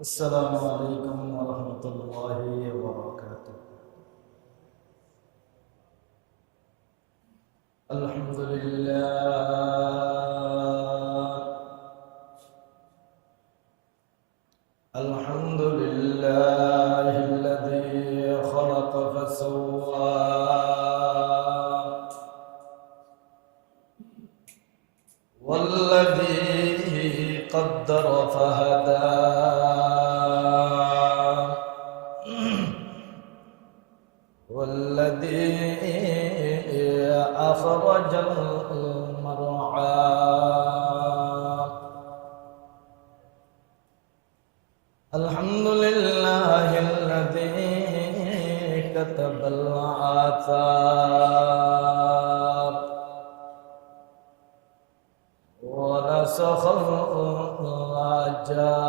السلام عليكم ورحمة الله وبركاته. الحمد لله الذي خلق فسوى والذي قدر فهدى والذي أخرج المرعى الحمد لله الذي كتب الآثار ونسخ الآجال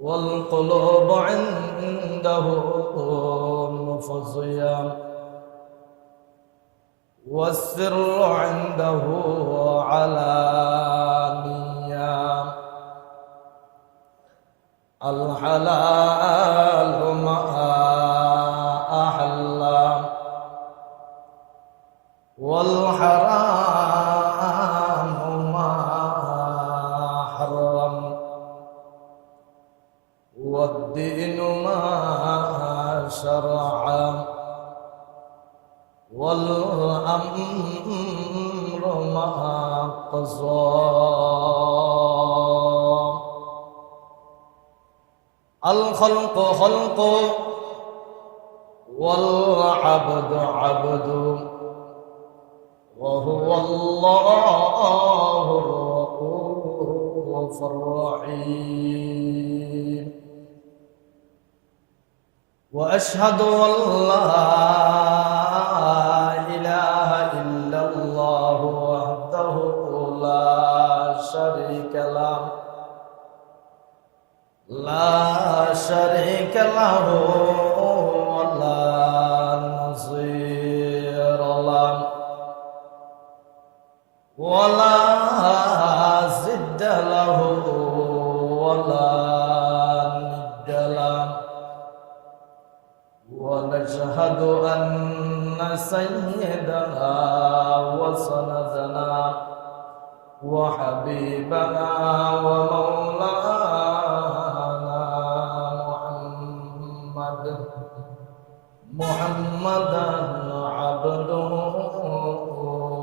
والقلوب عنده مفضية والسر عنده علانية الحلال ما أحل والحرام ما حرم والدين ما شرع والأمر ما قضى الخلق خلق والعبد عبد وهو الله الرؤوف الرحيم وأشهد أن لا إله إلا الله وحده لا شريك له ولا نظير له ولا ضد له ولا ند له ونشهد أن سيدنا وسندنا وحبيبنا ومولانا محمدا عبده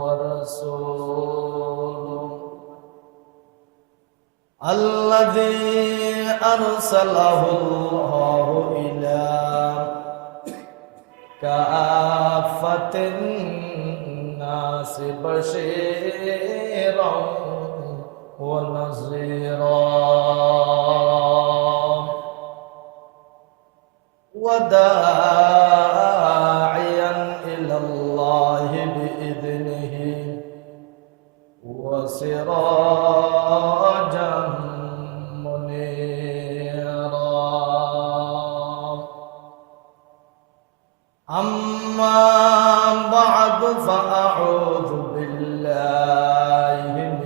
ورسوله الذي أرسله الله إلى كافة الناس بشيرا ونذيرا وداعيا إلى الله بإذنه وسراجا منيرا أما بعد فأعوذ بالله من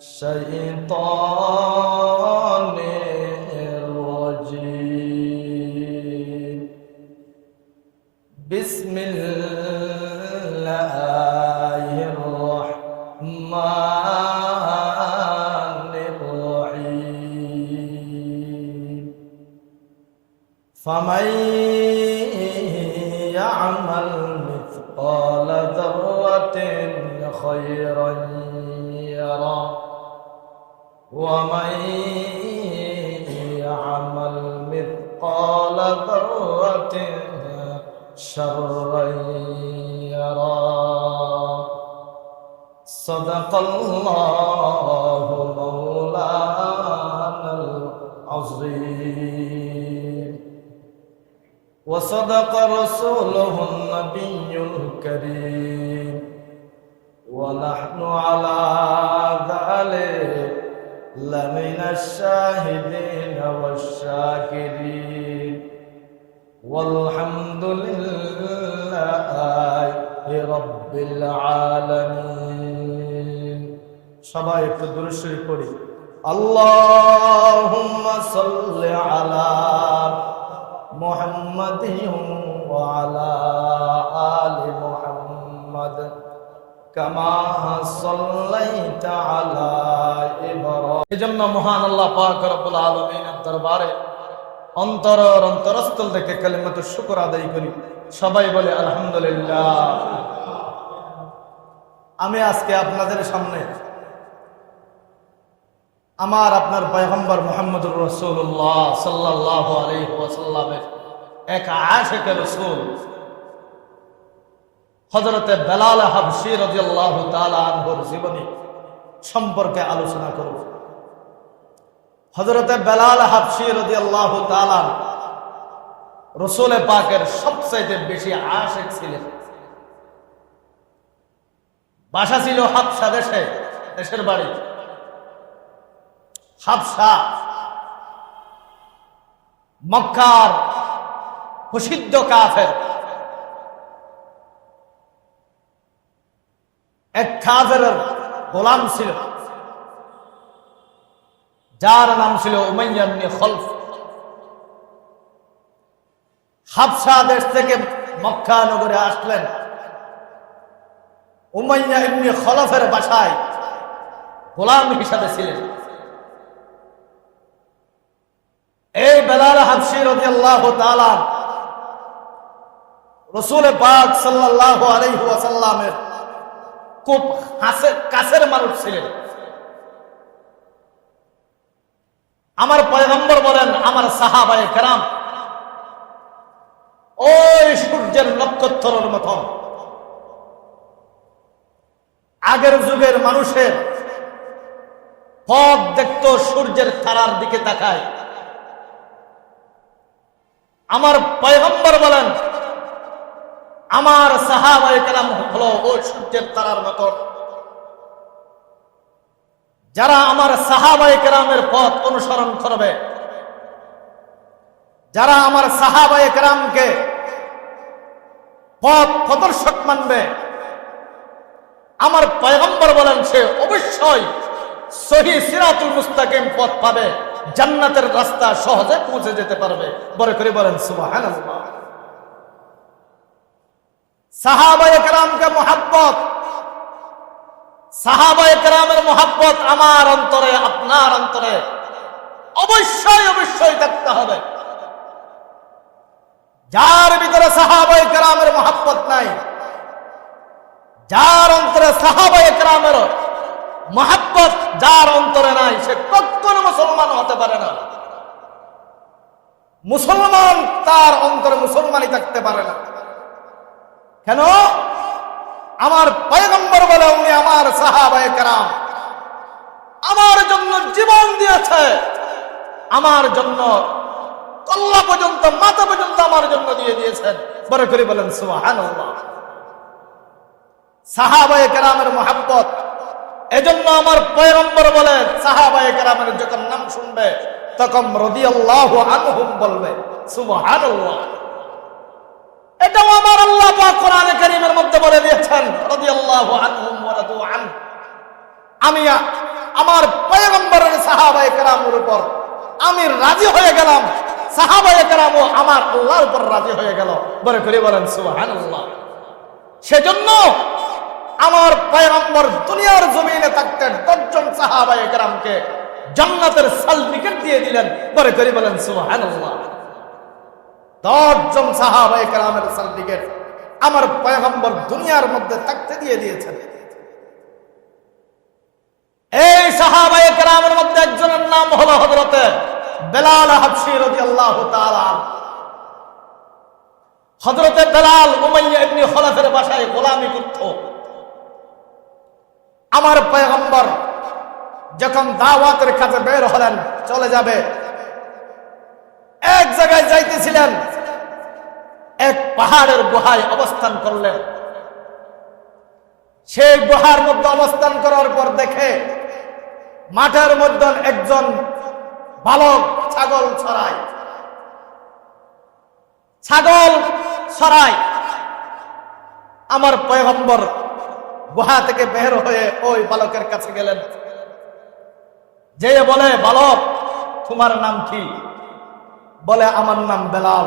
الشيطان الرجيم بسم الله الرحمن الرحيم فمن يعمل مثقال ذرة خيرا يره ومن يعمل مثقال ذرة شرا يره صدق الله مولانا العظيم وصدق رسوله النبي الكريم ونحن على ذلك لمن الشاهدين والشاكرين والحمد لله رب العالمين সবাই একটু দরুদ শরীফ পড়ি। আল্লাহুম্মা সাল্লি আলা মুহাম্মাদিন ওয়া আলা আলি মুহাম্মাদ কামা সাল্লাইতা আলা ইব্রাহিম। এজন্য মহান আল্লাহ পাক রব্বুল আলামিনের দরবারে অন্তরস্থল থেকে কালিমাতুশ শুকর আদায় করি। সবাই বলে আলহামদুলিল্লাহ। আমি আজকে আপনাদের সামনে আমার আপনার পয়গম্বর মুহাম্মদুর রাসূলুল্লাহ সাল্লাল্লাহু আলাইহি ওয়াসাল্লামের এক আশিকে রাসূল হযরতে বেলাল হাবশী রাদিয়াল্লাহু তাআলা আনহুর জীবনী সম্পর্কে আলোচনা করব। হযরতে বেলাল হাবশী রাদিয়াল্লাহু তাআলা রাসূল পাকের সবচেয়ে বেশি আশিক ছিলেন। বাসা ছিল হাবশা দেশে, দেশের বাড়ি হাবশা, মক্কার প্রসিদ্ধ কাফের। এক কাফেরের গোলাম ছিল যার নাম ছিল উমাইয়া ইবনে খলফ। হাবশা দেশ থেকে মক্কা নগরে আসলেন উমাইয়া ইবনে খলফের বাসায় গোলাম হিসাবে ছিলেন। এই বেলাল হাবশী রাদিয়াল্লাহু তাআলা রাসূল পাক সাল্লাল্লাহু আলাইহি ওয়াসাল্লামের খুব কাছের মানুষ ছিলেন। আমার পয়গম্বর বলেন, আমার সাহাবায়ে কেরাম ওই সূর্যের নক্ষত্রের মতন। আগের যুগের মানুষের পথ দেখতো সূর্যের তারার দিকে তাকায়। আমার পয়গম্বর বলেন, আমার সাহাবায়ে কেরাম হলো ওই সূর্যের তারার মতন। যারা আমার সাহাবায়ে কেরামের পথ অনুসরণ করবে, যারা আমার সাহাবায়ে কেরামকে পথ প্রদর্শক মানবে, আমার পয়গম্বর বলেন সে অবশ্যই সহিহ সিরাতুল মুস্তাকিম পথ পাবে, জান্নাতের রাস্তা সহজে পৌঁছে যেতে পারবে। বড় করে বলেন সুবহানাল্লাহ। সাহাবায়ে কেরামকে মুহাব্বত, সাহাবায়ে কেরামের মুহাব্বত আমার অন্তরে, আপনার অন্তরে অবশ্যই অবশ্যই থাকতে হবে। যার ভিতরে সাহাবায়ে কেরামের মুহাব্বত নাই, যার অন্তরে সাহাবায়ে কেরামের মুহাব্বত যার অন্তরে নাই, সে কখনো মুসলমান হতে পারে না। মুসলমান তার অন্তরে মুসলমানই থাকতে পারে না। কেন? আমার পয়গম্বর বলে উনি আমার সাহাবায়ে কেরাম, আমার জন্য জীবন দিয়েছে, আমার জন্য কল্লা পর্যন্ত, মাথা পর্যন্ত আমার জন্য দিয়ে দিয়েছেন। বড় করে বলেন সুবহানাল্লাহ। সাহাবায়ে কেরামের মুহাব্বত, এজন্য আমার পয়গম্বর বলে সাহাবায়ে কেরামের যখন নাম শুনবে তখন রাদিয়াল্লাহু আনহুম বলবে। সুবহানাল্লাহ। এটাও আমার আল্লাহ পাক কোরআনে কারীমের মধ্যে বলে দিয়েছেন, রাদিয়াল্লাহু আনহুম ওয়া রাদু আন। আমি আমার পয়গম্বরের সাহাবায়ে কেরামের উপর আমি রাজি হয়ে গেলাম, সাহাবায়ে কেরামও আমার আল্লাহর উপর রাজি হয়ে গেল। বড় করে বলেন সুবহানাল্লাহ। সেজন্য আমার পয়গম্বর দুনিয়ার জমিনে থাকতে 10 জন সাহাবায়ে কেরামকে জান্নাতের সার্টিফিকেট দিয়ে দিলেন। বড় করে বলেন সুবহানাল্লাহ। 10 জন সাহাবায়ে কেরামের সার্টিফিকেট আমার পয়গম্বর দুনিয়ার মধ্যে থাকতে দিয়ে দিয়েছেন। এই সাহাবায়ে কেরামের মধ্যে একজনের নাম হলো হযরতে বেলাল হাবশী রাদিয়াল্লাহু তাআলা। হযরতে বেলাল উমাইয়া ইবনে খলফের বাসায় গোলামি করত। আমার পয়গম্বর যখন দাওয়াতের কাজে বের হলেন, চলে যাবে, এক জায়গায় যাইতেছিলেন, এক পাহাড়ের গুহায় অবস্থান করলেন। সেই গুহার মধ্যে অবস্থান করার পর দেখে মাঠের মধ্যে একজন বালক ছাগল চড়ায়। ছাগল চড়ায়। আমার পয়গম্বর গুহা থেকে বের হয়ে ওই বালকের কাছে গেলেন, যে বলে, বালক তোমার নাম কি? বলে, আমার নাম বেলাল।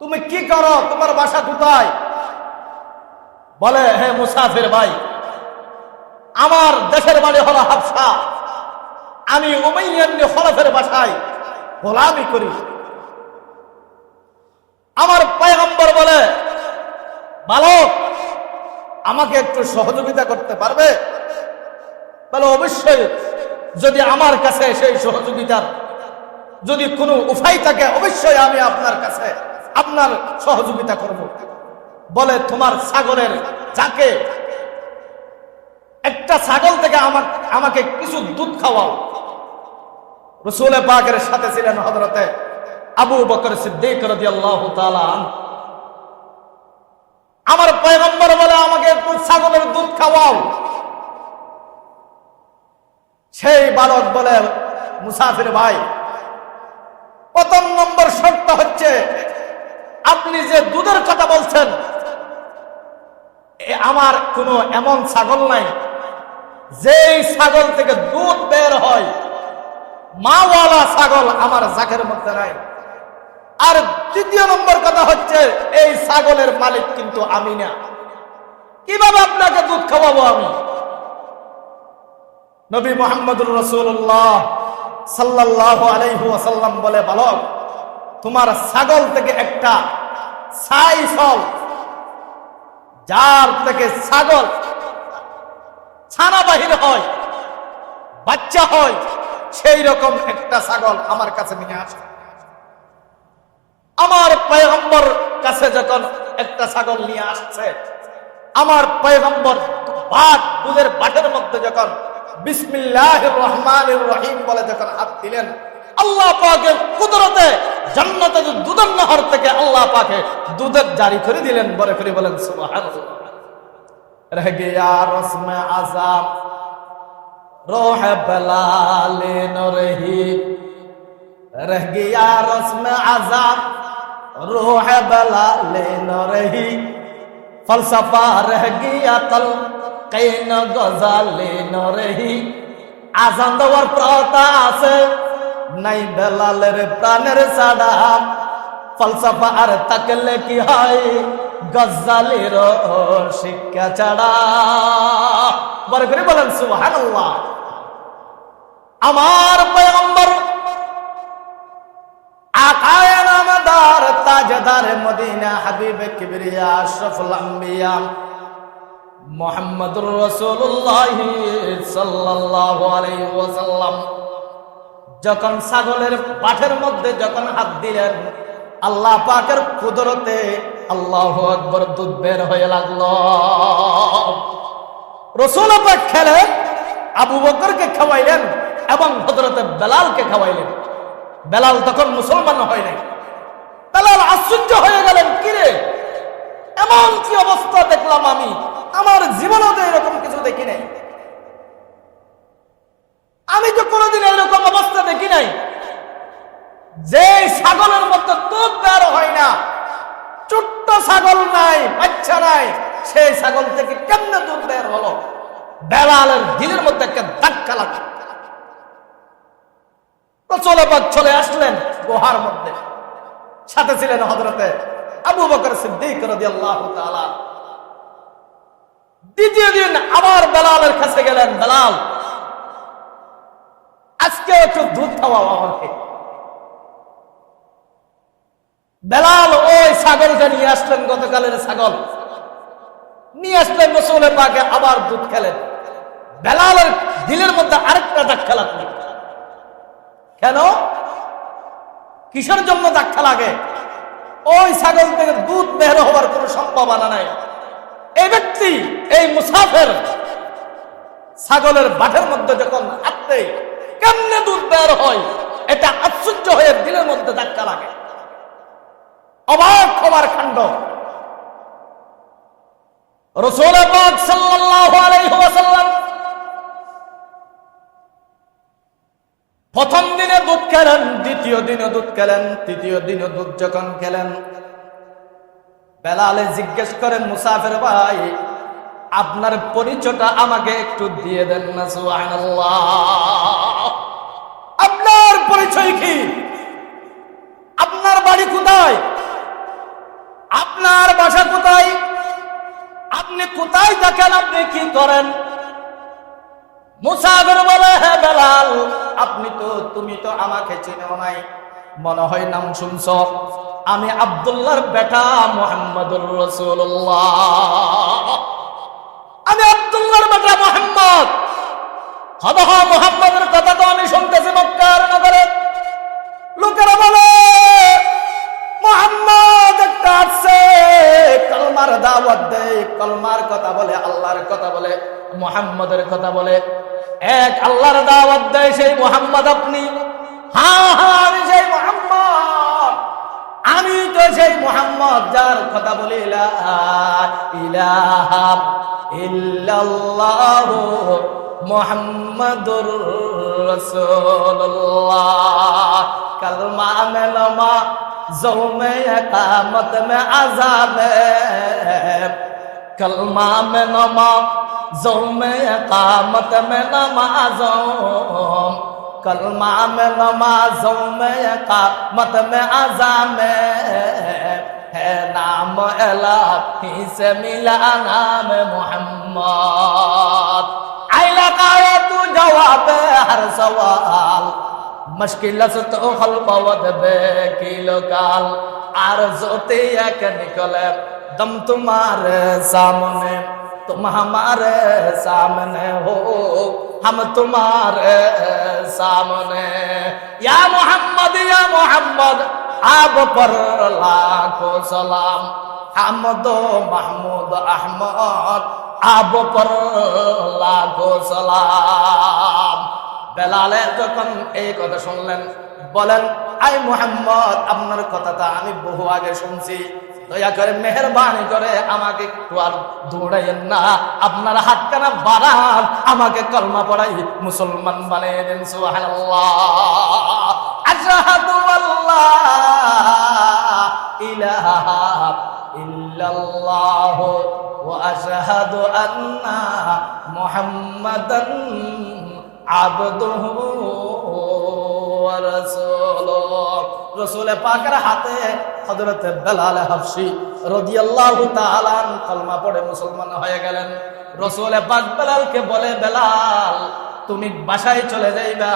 তুমি কি করো? তোমার বাসা কোথায়? বলে, হে মুসাফির ভাই, আমার দেশের বাড়ি হলো হাবশা, আমি উমাইয়া ইবনে খলফের বাসায় গোলামি করি। আমার পয়গম্বর বলে, বালক আমাকে একটু সহযোগিতা করতে পারবে? বলে, অবশ্যই, যদি আমার কাছে সেই সহযোগিতার যদি কোনো উপায় থাকে অবশ্যই আমি আপনার কাছে আপনার সহযোগিতা করব। বলে, তোমার ছাগলের যাকে একটা ছাগল থেকে আমাকে কিছু দুধ খাওয়াও। রাসূল পাকের সাথে ছিলেন হযরতে আবু বকর সিদ্দিক রাদিয়াল্লাহু তাআলা। আমার পয়গম্বর বলে, আমাকে একটু ছাগলের দুধ খাওয়াও। সেই বালক বলে, মুসাফির ভাই, প্রথম নম্বর শর্ত হচ্ছে আপনি যে দুধের কথা বলছেন, আমার কোনো এমন ছাগল নাই যেই ছাগল থেকে দুধ বের হয়, মাওয়ালা ছাগল আমার জাকের মধ্যে নাই। আর দ্বিতীয় নম্বর কথা হচ্ছে, এই ছাগলের মালিক কিন্তু আমি না। কিভাবে আপনাকে দুধ খাওয়াবো আমি? নবী মুহাম্মদুর রাসূলুল্লাহ সাল্লাল্লাহু আলাইহি ওয়াসাল্লাম বলে, বালক তোমার ছাগল থেকে একটা ছাই ফল, যার থেকে ছাগল ছানা বাহির হয়, বাচ্চা হয়, সেই রকম একটা ছাগল আমার কাছে নিয়ে আসে। আমার পয়গম্বর কাছে যখন একটা ছাগল নিয়ে আসছে, আমার পয়গম্বর দুধের বাটের মধ্যে যখন বিসমিল্লাহির রহমানির রহিম বলে যখন হাত দিলেন, আল্লাহ পাকের কুদরতে জান্নাতে দুধের নহর থেকে আল্লাহ পাকে দুধের জারি করে দিলেন। বলে করে বলেন সুবহানাল্লাহ। রহ গয়া রসমে আযাব রোহ বেলাল নরহি, রহ গয়া রসমে আযাব রোহ বেলাল নরহি, ফলসফা রহ গয়া তল কেন গজালে নরহি। আজান দেওয়ার প্রথা আছে, নাই বেলালের প্রাণের সাড়া, ফলসফা আর তাকলে কি হয়, গজালের শিক্ষা ছাড়া। বড় করে বলেন সুবহানাল্লাহ। আমার পয়গম্বর আকায়ে নামদার তাজদার মদিনা হাবিবে কিবরিয়া আশরাফুল আম্বিয়া মুহাম্মদুর রাসূলুল্লাহ সাল্লাল্লাহু আলাইহি ওয়াসাল্লাম যখন ছাগলের বাটের মধ্যে যখন হাত দিলেন, আল্লাহ পাকের কুদরতে আল্লাহু আকবার দুধ বের হয়ে লাগলো। রাসূল পাক খেলেন, আবু বকরকে খাওয়াইলেন এবং হযরতে বেলালকে খাওয়াইলেন। বেলাল তখন মুসলমান হয় নাই। বেলাল আশ্চর্য হয়ে গেলেন, কিরে এমন কি অবস্থা দেখলাম আমি, আমার জীবনেও তো এরকম কিছু দেখি নাই, আমি তো কোনোদিন এরকম অবস্থা দেখি নাই। যে ছাগলের মধ্যে দুধ বের হয় না, ছোট্ট ছাগল নাই, বাচ্চা নাই, সেই ছাগল থেকে কেমনে দুধ বের হলো? বেলালের দিলের মধ্যে একটা ধাক্কা লাগে। রাসূল পাক চলে আসলেন গুহার মধ্যে, সাথে ছিলেন হযরতে আবু বকর সিদ্দিক রাদিয়াল্লাহু তাআলা। দ্বিতীয় দিন আবার বেলালের কাছে গেলেন, বেলাল আজকে একটু দুধ খাওয়াও আমাকে। বেলাল ওই ছাগলটা নিয়ে আসলেন, গতকালের ছাগল নিয়ে আসলেন, রাসূল পাকে আবার দুধ খেলেন। বেলালের দিলের মধ্যে আরেকটা ধাক্কা লাগলো। কেন? কিসের জন্য ধাক্কা লাগে? ওই ছাগল থেকে দুধ বের হওয়ার কোন সম্ভাবনা নাই। এই ব্যক্তি, এই মুসাফির ছাগলের বাটের মধ্যে যখন হাত দেয়, কেমনে দুধ বের হয় এটা আশ্চর্য হয়ে দিলের মধ্যে ধাক্কা লাগে। অবাক হবার কাণ্ড। রাসূল পাক সাল্লাল্লাহু আলাইহি ওয়াসাল্লাম প্রথম দিনে দুধ খেলেন, দ্বিতীয় দিনে দুধ খেলেন, তৃতীয় দিনে দুধ যখন খেলেন, বেলালে জিজ্ঞেস করেন, মুসাফির ভাই আপনার পরিচয়টা আমাকে একটু দিয়ে দেন না সুবহানাল্লাহ। আপনার পরিচয় কি? আপনার বাড়ি কোথায়? আপনার বাসা কোথায়? আপনি কোথায় থাকেন? আপনি কি করেন? মুসাফির বলে, হে বেলাল, তুমি তো আমাকে চিনো নাই, মনে হয় নাম শুনছো। আমি আব্দুল্লাহর বেটা মুহাম্মদুর রাসূলুল্লাহ। আমি আব্দুল্লাহর বেটা মুহাম্মদ। মুহাম্মদের কথা তো আমি শুনতেছি মক্কার নগরে। লোকেরা বলে মুহাম্মদ একটা আছে, কলমার দাওয়াত দেয়, কলমার কথা বলে, আল্লাহর কথা বলে, মুহাম্মদের কথা বলে। এক আল্লাহর দাওয়াত দেয় সেই মুহাম্মদ আপনি? হ্যাঁ হ্যাঁ, আমি সেই মুহাম্মদ। আমি তো সেই মুহাম্মদ যার কথা বলি লা ইলাহা ইল্লাল্লাহু মুহাম্মাদুর রাসূলুল্লাহ। कलमा में नमा ज़ौमे क़यामत में अज़ाब कलमा में नमा ज़ौमे क़यामत में नमाज़ों कलमा में नमा ज़ौमे क़यामत में अज़ाब है नाम इलाही से मिला नाम मोहम्मद आइला का तू जवाब हर सवाल मुश्किल तो खलबवत बेकिलो काल आरज़ोते एक निकले दम तुम्हारे सामने तुम हमारे सामने हो हम तुम्हारे सामने या मोहम्मद आप पर लाखों सलाम हमदो महमूद अहमद आप पर लाखों सलाम। বেলালে যখন এই কথা শুনলেন বলেন, আই মুহাম্মদ, আপনার কথাটা আমি বহু আগে শুনছি, দয়া করে মেহেরবানি করে আমাকে একটু আর দৌড়াইয়েন না, আপনার হাতখানা বাড়ান, আমাকে কলমা পড়াই মুসলমান বানিয়ে দেন। সুবহানাল্লাহ। আশহাদু আল্লা ইলাহা ইল্লাল্লাহ ওয়া আশহাদু আন্না মুহাম্মাদান আবদুহু ওয়া রাসূলুহু। রাসূল পাকের হাতে হযরত বেলাল হাবশী রাদিয়াল্লাহু তাআলা কলমা পড়ে মুসলমান হয়ে গেলেন। রাসূল পাক বেলালকে বলে, বেলাল তুমি বাসায় চলে যাইবা,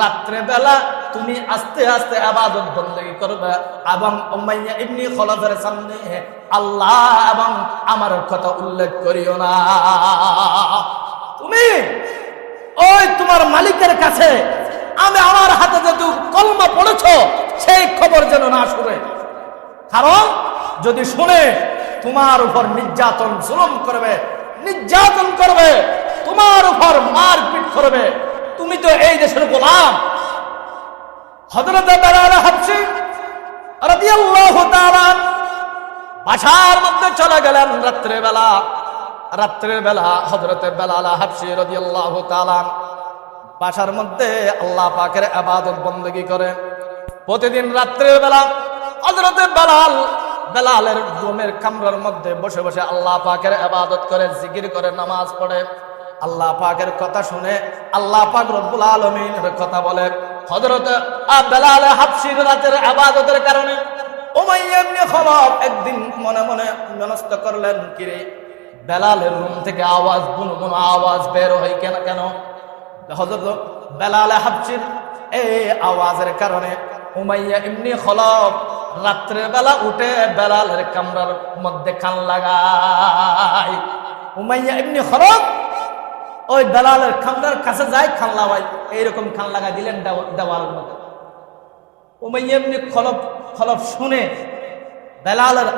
রাত্রে বেলা তুমি আস্তে আস্তে ইবাদত বندگی করবে এবং উমাইয়া ইবনে খলফের সামনে আল্লাহ এবং আমার কথা উল্লেখ করিও না। তুমি ওই তোমার মালিকের কাছে আমি আমার হাতে যে কলমা পড়েছো সেই খবর যেন না শুনে, কারণ যদি শুনে তোমার উপর নির্যাতন জুলুম করবে, নির্যাতন করবে, তোমার উপর মারপিট করবে। তুমি তো এই দেশের গোলাম। হযরত বেলাল হাবশী রাদিয়াল্লাহু তাআলা বাসার মধ্যে চলে গেলেন রাত্রের বেলা হযরত বেলাল হাবশী রাদিয়াল্লাহু তাআলা বাসার মধ্যে আল্লাহ পাকের ইবাদত বندگی করে। প্রতিদিন রাত্রের বেলা হযরত বেলালের রুমের কামরার মধ্যে বসে বসে আল্লাহ পাকের ইবাদত করে, জিকির করে, নামাজ পড়ে, আল্লাহ পাকের কথা শুনে, আল্লাহ পাক রব্বুল আলামিনের কথা বলে। হযরত বেলাল হাবশীর রাতের ইবাদতের কারণে উমাইয়া ইবনে খলফ একদিন মনে মনে মনস্থ করলেন, কিরে বেলালের রুম থেকে আওয়াজ, গুনগুন আওয়াজ বের হয় কেন? হযরত বেলাল হাবশীর এই আওয়াজের কারণে উমাইয়া ইবনে খলফ রাত্রের বেলা উঠে বেলালের কামরার মধ্যে কান লাগায়। উমাইয়া ইবনে খলফ ওই বেলালের কামরার কাছে যায়, কান লাগায়, এইরকম কান লাগাই দিলেন দেওয়ালের মধ্যে। উমাইয়া ইবনে খলফ শুনে বেলালের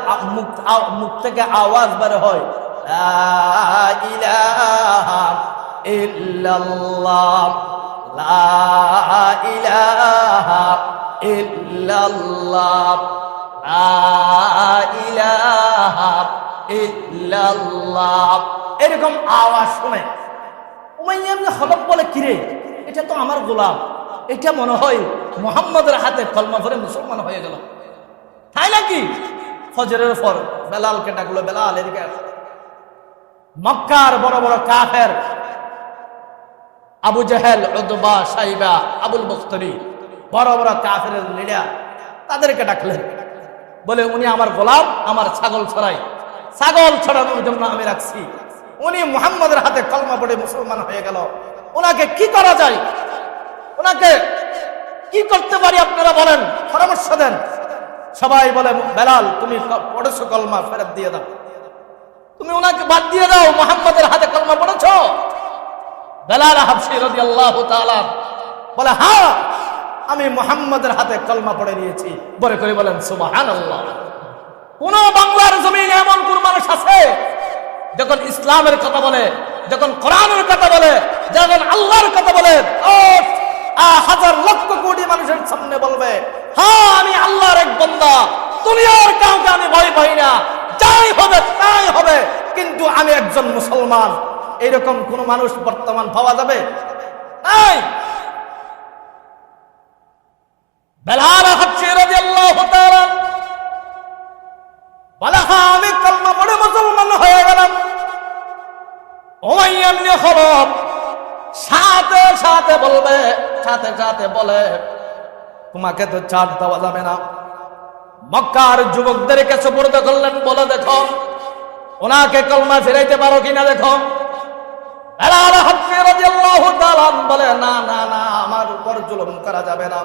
মুখ থেকে আওয়াজ বের হয়, লা ইলাহা ইল্লাল্লাহ লা ইলাহা ইল্লাল্লাহ লা ইলাহা ইল্লাল্লাহ, এরকম আওয়াজ শুনে উমাইয়া ইবনে খলফ বলে, কিরে এটা তো আমার গোলাম, এটা মনে হয় মুহাম্মদের হাতে কলমা পড়ে মুসলমান হয়ে গেল, তাই নাকি? ফজরের পর বেলালকে ডাকলো, বেলাল এদিকে আসো। মক্কার বড় বড় কাফের আবু জেহেল, উতবা, সাইবা, আবুল বখতরি, বড় বড় কাফের লিডার, তাদেরকে ডাকলেন। বলে উনি আমার গোলাম, আমার ছাগল ছড়াই, ছাগল ছড়ানোর জন্য আমি রাখছি। উনি মুহাম্মদের হাতে কলমা পড়ে মুসলমান হয়ে গেল। ওনাকে কি করা যায়, ওনাকে কি করতে পারি আপনারা বলেন, পরামর্শ দেন। সবাই বলে, বেলাল তুমি পড়েছো কলমা, ফেরত দিয়ে দাও। তুমি ওনাকে বাদ দিয়ে দাও, মুহাম্মদের হাতে কলমা পড়েছো। বেলাল হাবশী রাদিয়াল্লাহু তাআলা বলে, হ্যাঁ আমি মুহাম্মদের হাতে কলমা পড়ে নিয়েছি। বলে করে বলেন সুবহানাল্লাহ। কোন বাংলার জমিনে এমন কোন মানুষ আছে যখন ইসলামের কথা বলে, যখন কোরআনের কথা বলে, যখন আল্লাহর কথা বলে, হাজার লক্ষ কোটি মানুষের সামনে বলবে, হ্যাঁ আমি আল্লাহর এক বান্দা, দুনিয়ার কাউকে আমি ভয় পাই না, যাই হবে তাই হবে, কিন্তু আমি একজন মুসলমান। এইরকম কোন মানুষ বর্তমান পাওয়া যাবে? নাই। বেলাল হাবশী রাদিয়াল্লাহু তাআলা বলে, হ্যাঁ আমি কলমা পড়ে মুসলমান হয়ে গেলাম। উমাইয়া ইবনে খালাব সাথে সাথে বলবে, সাথে সাথে বলে, তোমাকে তো ছাড় দেওয়া যাবে না। মক্কার যুবকদেরকে সুপর্দ করলেন, বলে দেখো ওনাকে কলমা ফিরাইতে পারো কিনা দেখো। বেলাল হাবশী রাদিয়াল্লাহু তাআলা বলে, না না না, আমার উপর জুলুম করা যাবে না।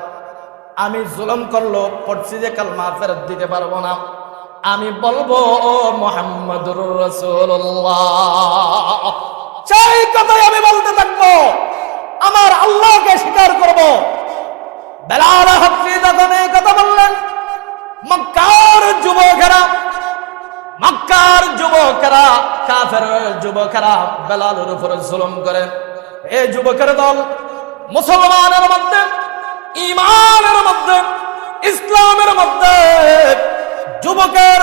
আমি জুলুম করলো পড়ছি যে কলমা ফেরত দিতে পারবো না। আমি বলবো ও মুহাম্মাদুর রাসূলুল্লাহ, সেই কথাই আমি বলতে থাকবো, আমার আল্লাহকে স্বীকার করব। বেলাল হাবশী যখন এই কথা বললেন, মক্কার যুবকেরা, মক্কার যুবকেরা, কাফের যুবকেরা বেলালের উপর জুলুম করে। এই যুবকের দল মুসলমানের মধ্যে, ঈমানের মধ্যে, ইসলামের মধ্যে যুবকের,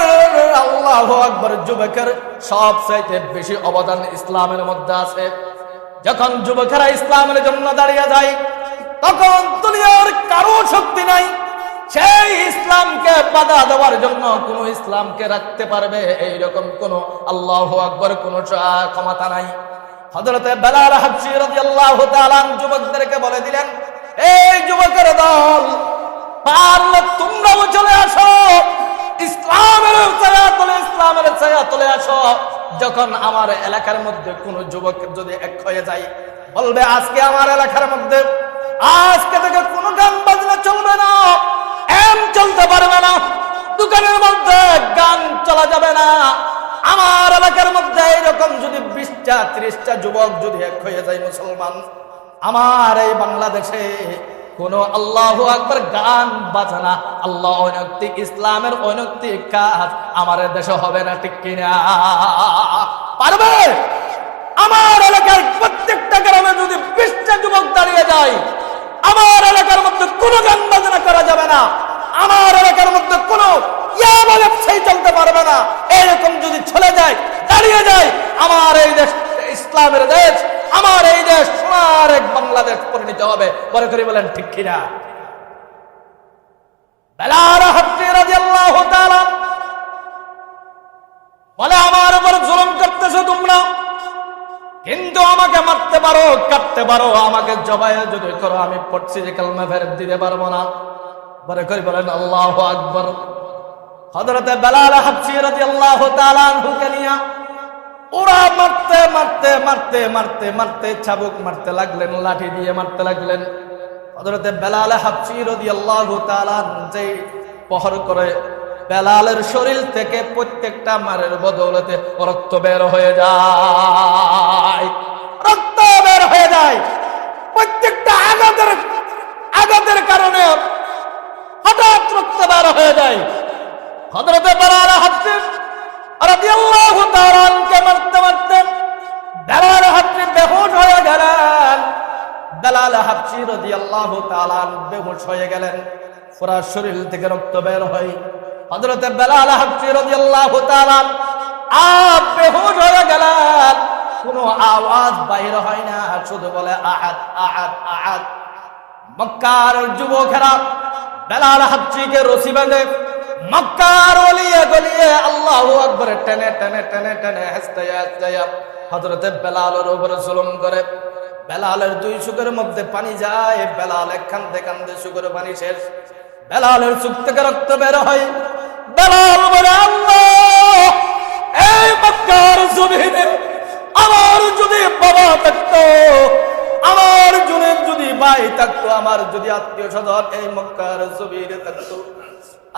আল্লাহু আকবার, যুবকের সবচেয়ে বেশি অবদান ইসলামের মধ্যে আছে। যখন যুবকেরা ইসলামের জন্য দাঁড়িয়ে যায়, তখন দুনিয়ার কারো শক্তি নাই সেই ইসলামকে বাধা দেওয়ার জন্য। কোন ইসলামকে রাখতে পারবে এইরকম কোন, আল্লাহু আকবার, কোন ক্ষমতা নাই। হযরতে বেলাল হাবশী রাদিয়াল্লাহু তাআলা যুবকদেরকে বলে দিলেন, এই যুবকের দল, পারলে তোমরাও চলে আসো, ইসলামের ছায়া তলে, ইসলামের ছায়া তলে আসো। যখন আমার এলাকার মধ্যে কোন যুবক যদি এক হয়ে যায়, বলবে আজকে আমার এলাকার মধ্যে আজকে থেকে কোনো গান বাজনা চলবে না, এম চলতে পারবে না, দোকানের মধ্যে গান চলা যাবে না। আমার এলাকার মধ্যে এরকম যদি 20টা 30টা যুবক যদি এক হয়ে যায় মুসলমান, আমার এই বাংলাদেশে কোন আল্লাহু আকবার গান বাজনা, আল্লাহ অনৈতিক, ইসলামের অনৈতিক কাজ আমার দেশে হবে না, ঠিক কিনা? পারবে? আমার এলাকার প্রত্যেকটা গ্রামে যদি 20টা যুবক দাঁড়িয়ে যায়, আমার এলাকার মধ্যে কোনো গান বাজনা করা যাবে না, আমার এলাকার মধ্যে কোনো ইয়াবা ব্যবসায়ী চলতে পারবে না। এরকম যদি চলে যায়, দাঁড়িয়ে যায়, আমার এই দেশ ইসলামের দেশ, আমার এই দেশ সোনার এক বাংলাদেশ পরিণত হবে। পরে করে বলেন ঠিক কিনা? বেলাল হাবশী রাদিয়াল্লাহু তাআলা বলে, আমার উপর জুলুম করতেছো তোমরা, কিন্তু আমাকে মারতে পারো, কাটতে পারো, আমাকে জবাই যদি করো, আমি পড়ছি যে কালমা ফেরত দিতে পারবো না। পরে করে বলেন আল্লাহু আকবার। হযরতে বেলাল হাবশী রাদিয়াল্লাহু তাআলা আনহুকে নিয়া ওরা মারতে মারতে মারতে মারতে মারতে চাবুক মারতে লাগলেন, লাঠি দিয়ে মারতে লাগলেন। হযরতে বেলাল হাবশী রাদিয়াল্লাহু তাআলা যে পহর করে, বেলালের শরীর থেকে প্রত্যেকটা মারের বদৌলতে রক্ত বের হয়ে যায়, রক্ত বের হয়ে যায়। প্রত্যেকটা আঘাতের কারণে হঠাৎ রক্ত বের হয়ে যায়। হযরতে বেলাল হাবশী রাদিয়াল্লাহু তাআলা কে মারতে মারতে বেলাল হাবশী বেহুশ হয়ে গেলেন। বেলাল হাবশী রাদিয়াল্লাহু তাআলা বেহুশ হয়ে গেলেন, পুরো শরীর থেকে রক্ত বের হয়। হযরতে বেলাল হাবশী রাদিয়াল্লাহু তাআলা বেহুশ হয়ে গেলেন, কোনো আওয়াজ বাইরে হয় না, শুধু বলে আহাদ আহাদ আহাদ। মক্কার যুবকেরা বেলাল হাবশীকে রশি বেঁধে মক্কার গলিয়ে গলিয়ে আল্লাহু আকবার টেনে টেনে টেনে টেনে হাসতে হাসতে হযরতে বেলালের উপরে জুলুম করে। বেলালের দুই চোখের মধ্যে পানি যায়, বেলাল এক কান্দে কান্দে চোখের পানি শেষ, বেলালের চোখ থেকে রক্ত বের হয়। বেলাল বলে, আল্লাহ, এই মক্কার জমিনে আমার যদি বাবা থাকতো, আমার যদি ভাই থাকতো, আমার যদি আত্মীয় স্বজন এই মক্কার জমিনে থাকতো,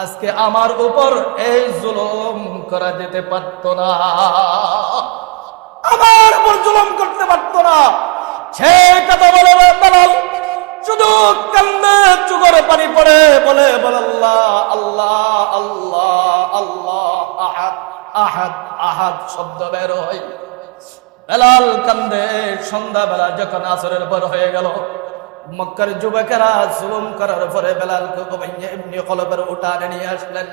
আজকে আমার উপর এই জুলুম করা যেতে পারতো না, আমার উপর জুলুম করতে পারতো না। সে কথা বলে বেলাল শুধু কান্দে, চোখের পানি পড়ে, বলে আল্লাহ আল্লাহ আল্লাহ আল্লাহ, আহাদ আহাদ আহাদ শব্দ বের হয়। বেলাল কান্দে। সন্ধ্যাবেলা যখন আসরের পর হয়ে গেল, মক্কার যুবকেরা জুলুম করার পরে বেলালকে উমাইয়া ইবনে খলফের উঠানে নিয়ে আসলেন।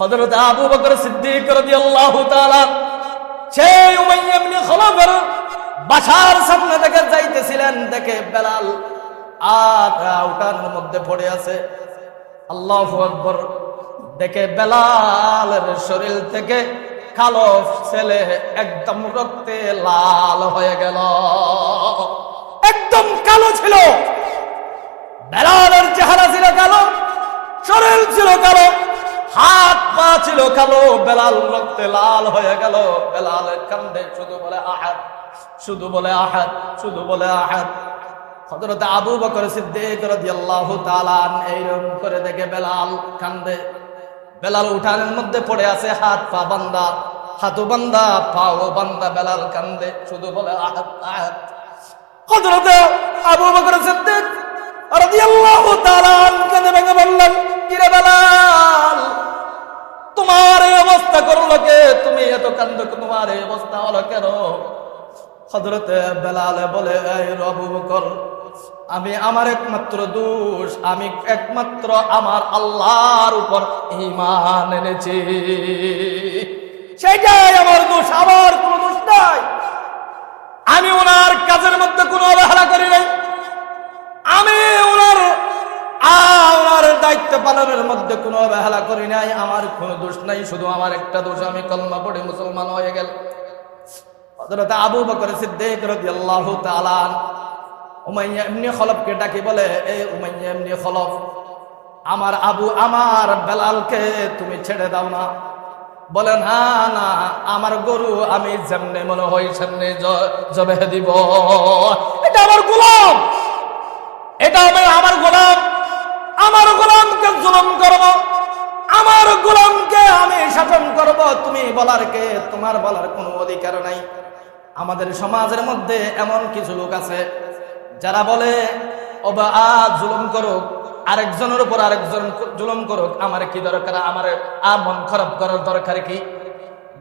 হযরত আবু বকর সিদ্দিক রাদিয়াল্লাহু তাআলা সেই উমাইয়া ইবনে খলফের বাসার সামনে থেকে যাইতেছিলেন, দেখে বেলাল আর উঠানের মধ্যে পড়ে আছে। আল্লাহু আকবার। দেখে বেলালের শরীর থেকে কালো ছেলে একদম রক্তে লাল হয়ে গেল, একদম কালো ছিল। বেলালের চেহারা ছিল কালো, শরীর ছিল কালো, হাত পা ছিল কালো, বেলাল রক্তে লাল হয়ে গেল। বেলালের কান্দে শুধু বলে আহাদ, শুধু বলে আহাদ, শুধু বলে আহাদ। হযরত আবু বকর সিদ্দিক রাদিয়াল্লাহু তাআলা এইরকম করে দেখে বেলাল কান্দে। বেলাল উঠানের মধ্যে পড়ে আছে, হাত পা বান্ধা, হাতও বান্ধা, পাও বান্ধা, বেলাল কান্দে, শুধু বলে আহাদ আহাদ। হযরত আবু বকর সিদ্দিক রাদিয়াল্লাহু তাআলা কাঁদে ভেঙে বললেন, কিরে বেলাল, তোমার এই অবস্থা করলো কে? তুমি এত কান্দো, তোমার এই অবস্থা হলো কেন? হযরত বেলাল বলে, এই আবু বকর, আমি আমার একমাত্র দোষ, আমি একমাত্র আমার আল্লাহর উপর ঈমান এনেছি, সেটাই আমার দোষ, আমার কোনো দোষ নাই। আমি ওনার কাজের মধ্যে কোনো অবহেলা করি নাই, আমি ওনার দায়িত্ব পালনের মধ্যে কোনো অবহেলা করি নাই, আমার কোনো দোষ নাই, শুধু আমার একটা দোষ, আমি কলমা পড়ে মুসলমান হয়ে গেল। হযরত আবু বকর সিদ্দিক রাদিয়াল্লাহু তাআলা উমাইয়া ইবনে খলফকে ডাকি বলে, এই উমাইয়া ইবনে খলফ, আমার বেলালকে তুমি ছেড়ে দাও না। বলে, না না, আমার গরু আমি যেমনে মনে হয় সেমনে জবেহ দিব, এটা আমার গোলাম, এটা আমার গোলাম, আমার গোলামকে জুলুম করব, আমার গোলামকে আমি শাসন করব, তুমি বলার কে? তোমার বলার কোনো অধিকার নাই। আমাদের সমাজের মধ্যে এমন কিছু লোক আছে যারা বলে, ও বা জুলুম করুক, আরেকজনের উপর আরেকজন জুলুম করুক, আমার কি দরকার, আমার মন খারাপ করার দরকার কি?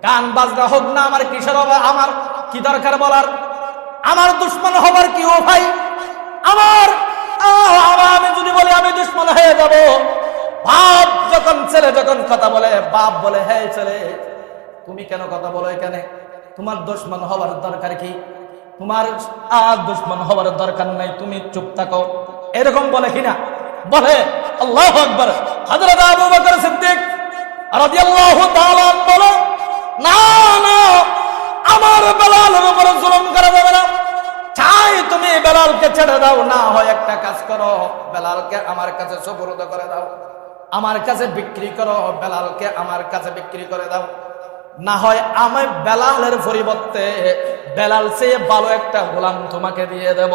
গান বাজনা হোক না, আমার কিসের, আমার কি দরকার বলার? আমার দুশ্মন হবার কি? ও ভাই, আমি যদি বলি আমি দুশ্মন হয়ে যাব, বাপ ছেলে যখন কথা বলে, বাপ বলে, হে ছেলে, তুমি কেন কথা বলো এখানে? তোমার দুশ্মন হওয়ার দরকার কি? তোমার দুশ্মন হওয়ার দরকার নাই, তুমি চুপ থাকো, এরকম বলে কিনা? বলে। আল্লাহু আকবার। হযরত আবু বকর সিদ্দিক রাদিয়াল্লাহু তাআলা বলে, না না, আমার বেলালের উপর জুলুম করা যাবে না, চাই তুমি বেলালকে ছেড়ে দাও, না হয় একটা কাজ করো, বেলালকে আমার কাছে সুপুর্দ করে দাও, আমার কাছে বিক্রি করো, বেলালকে আমার কাছে বিক্রি করে দাও, না হয় আমি বেলালের পরিবর্তে বেলাল চেয়ে ভালো একটা গোলাম তোমাকে দিয়ে দেব।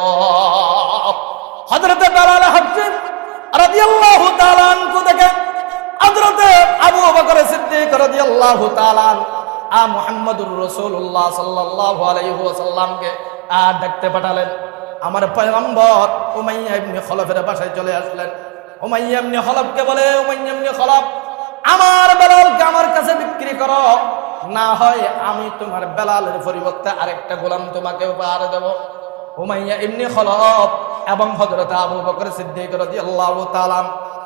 হযরত বেলাল হাবশী রাদিয়াল্লাহু তাআলা আনহু দেখে হযরত আবু বকর সিদ্দিক রাদিয়াল্লাহু তাআলা মুহাম্মদুর রাসূলুল্লাহ সাল্লাল্লাহু আলাইহি ওয়াসাল্লামকে দেখতে পাঠালেন। আমার পয়গম্বর উমাইয়া ইবনে খলফের বাসায় চলে আসলেন। উমাইয়া ইবনে খলফকে বলে, উমাইয়া ইবনে খলফ, আমার বেলালকে আমার কাছে বিক্রি করো, না হয় আমি তোমার বেলালের পরিবর্তে আরেকটা গোলাম তোমাকে উপহার দেব। উমাইয়া ইবনে খলফ এবং হযরত আবু বকর সিদ্দিক রাদিয়াল্লাহু তাআলা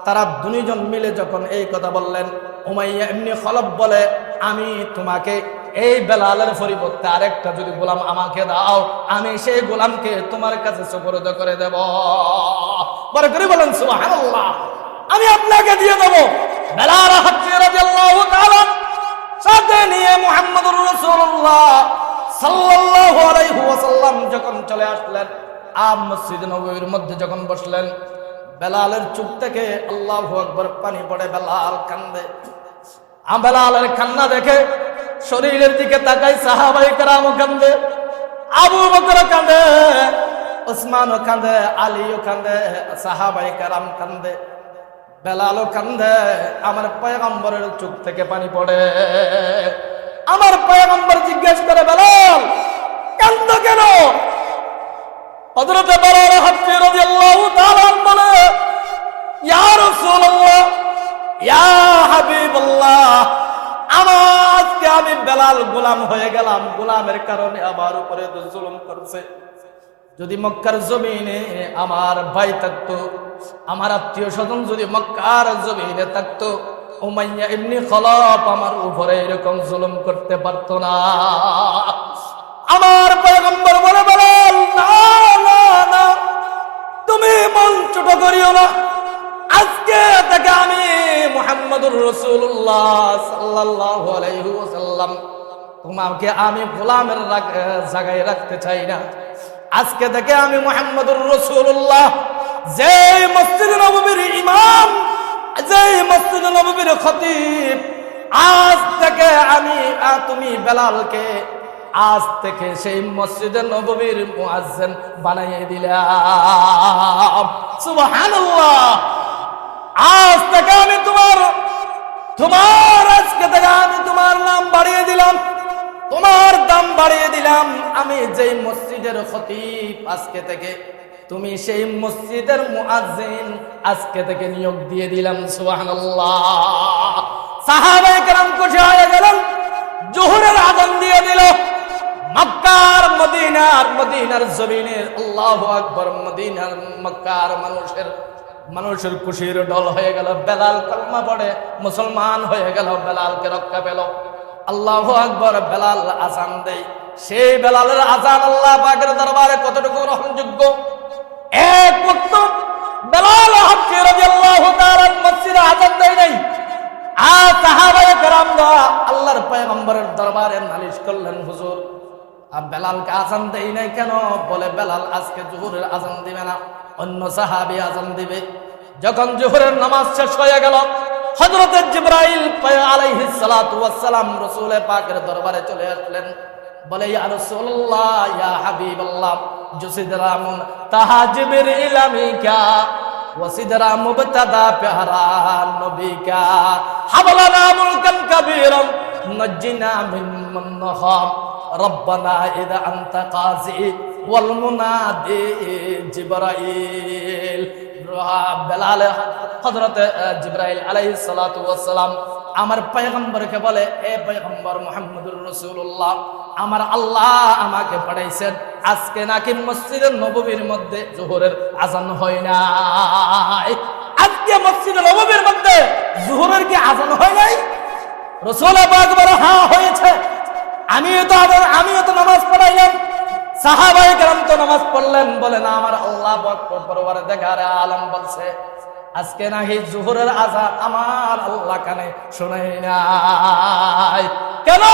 তারা দুইজন মিলে যখন এই কথা বললেন, উমাইয়া ইবনে খলফ বলে, আমি তোমাকে এই বেলালের পরিবর্তে আরেকটা যদি গোলাম আমাকে দাও, আমি সেই গোলামকে তোমার কাছে সুপুর্দ করে দেব। বড় করে বলেন সুবহানাল্লাহ। আমি আপনাকে দিয়ে দেব, বেলাল হাবশী রাদিয়াল্লাহু তাআলা সাথে নিয়ে মুহাম্মদুর রাসূলুল্লাহ সাল্লাল্লাহু আলাইহি ওয়াসাল্লাম যখন চলে আসলেন, মসজিদ নববীর মধ্যে যখন বসলেন, বেলালের চোখ থেকে আল্লাহু আকবার পানি পড়ে, বেলাল কান্দে। বেলালের কান্না দেখে শরীরের দিকে তাকাই সাহাবায়ে কেরাম কান্দে, আবু বকর কান্দে, উসমানও কান্দে, আলীও কান্দে, সাহাবায়ে কেরাম কান্দে, বেলালও কান্দে। আমার পয়গম্বরের চোখ থেকে পানি পড়ে। আমার পয়গম্বর জিজ্ঞেস করে, বেলাল কান্দো কেন? হযরত বেলাল হাবশী রাদিয়াল্লাহু তাআলা বলে, ইয়া রাসূলুল্লাহ, ইয়া হাবিবাল্লাহ, আজকে আমি বেলাল গোলাম হয়ে গেলাম। গোলামের কারণে আমার উপরে জুলুম করছে। যদি মক্কার জমিনে আমার ভাই থাকতো, আমার আত্মীয় স্বজন যদি মক্কার জমিনে থাকতো, উমাইয়া ইবনে খলফ আমার উপরে এরকম জুলুম করতে পারতো না। আমার পয়গম্বর বলে, বেলাল না না না, তুমি মন ছোট করিও না। আজকে থেকে আমি মুহাম্মদুর রাসূলুল্লাহ সাল্লাল্লাহু আলাইহি ওয়াসাল্লাম, তোমাকে আমি গোলামের জায়গায় রাখতে চাই না। আজকে থেকে আমি মুহাম্মদুর রাসূলুল্লাহ, যে মসজিদ নববীর ইমাম, যে মসজিদ নববীর খতিব, আজ থেকে আমি তুমি বেলালকে আজ থেকে সেই মসজিদে নববীর মুয়াজ্জিন বানিয়ে দিলাম। সুবহানাল্লাহ। আজ থেকে আমি আজকে থেকে আমি তোমার নাম বাড়িয়ে দিলাম, তোমার দাম বাড়িয়ে দিলাম। আমি যেই মসজিদের খতিব, আজকে থেকে তুমি সেই মসজিদের মুয়াজ্জিন আজকে থেকে নিয়োগ দিয়ে দিলাম। সুবহানাল্লাহ। সাহাবায়ে কেরাম খুশি হয়ে গেলেন। জোহরের আযান দিয়ে দিল। মক্কার মদিনার জমিনের আল্লাহু আকবার, মদিনার মক্কার মানুষের খুশির ঢল হয়ে গেল। বেলাল কলমা পড়ে মুসলমান হয়ে গেল, বেলালকে রক্ষা পেল। আল্লাহু আকবার। বেলাল আযান দেয়। সেই বেলালের আযান আল্লাহ পাকের দরবারে কতটুকু গ্রহণযোগ্য! এক ওয়াক্ত বেলাল হাবশী রাদিয়াল্লাহু তাআলা মসজিদে আযান দেয় নাই। সাহাবায়ে কেরামরা আল্লাহর পয়গম্বরের দরবারে নালিশ করলেন, হুজুর বেলালকে আযান দেয় নাই কেন? বলে, বেলাল আজকে জোহরের আযান দিবে না, অন্য সাহাবী আযান দিবে। যখন জোহরের নামাজ শেষ হয়ে গেল, হযরত জিবরাইল আলাইহিস সালাতু ওয়াস সালাম রাসূল পাকের দরবারে চলে আসলেন। বলে, ইয়া রাসূলুল্লাহ, ইয়া হাবিবাল্লাহ, জুসিদরামুন তাহাজিবির ইলামিকা ওয়াসিদরা মুবতাদা প্যারা নবিকা হাবলানা মুলকান কাবীরান নজ্জিনা মিন মান্নাহাম রব্বানা ইযা আনতা কাযী ওয়াল মুনাদি জিবরাইল। বেলাল হযরত জিবরাইল আলাইহিস সালাতু ওয়াস সালাম আমার পয়গম্বরকে বলে, এ পয়গম্বর মুহাম্মদুর রাসূলুল্লাহ, আমার আল্লাহ আমাকে পাঠাইছেন, আজকে নাকি মসজিদের নববীর মধ্যে জোহরের আযান হয় নাই। আজকে মসজিদের নববীর মধ্যে জোহরের কি আযান হয় নাই? রাসূল পাক বলে, হ্যাঁ হয়েছে। আমিও তো নামাজ পড়াইলাম, সাহাবায়ে কেরাম তো নামাজ পড়লেন। বলে, না, আমার আল্লাহ পরওয়ারদিগার আলম বলছে আজকে নাকি জোহরের আযান আমার আল্লাহ কানে শোনাই নাই। কেন?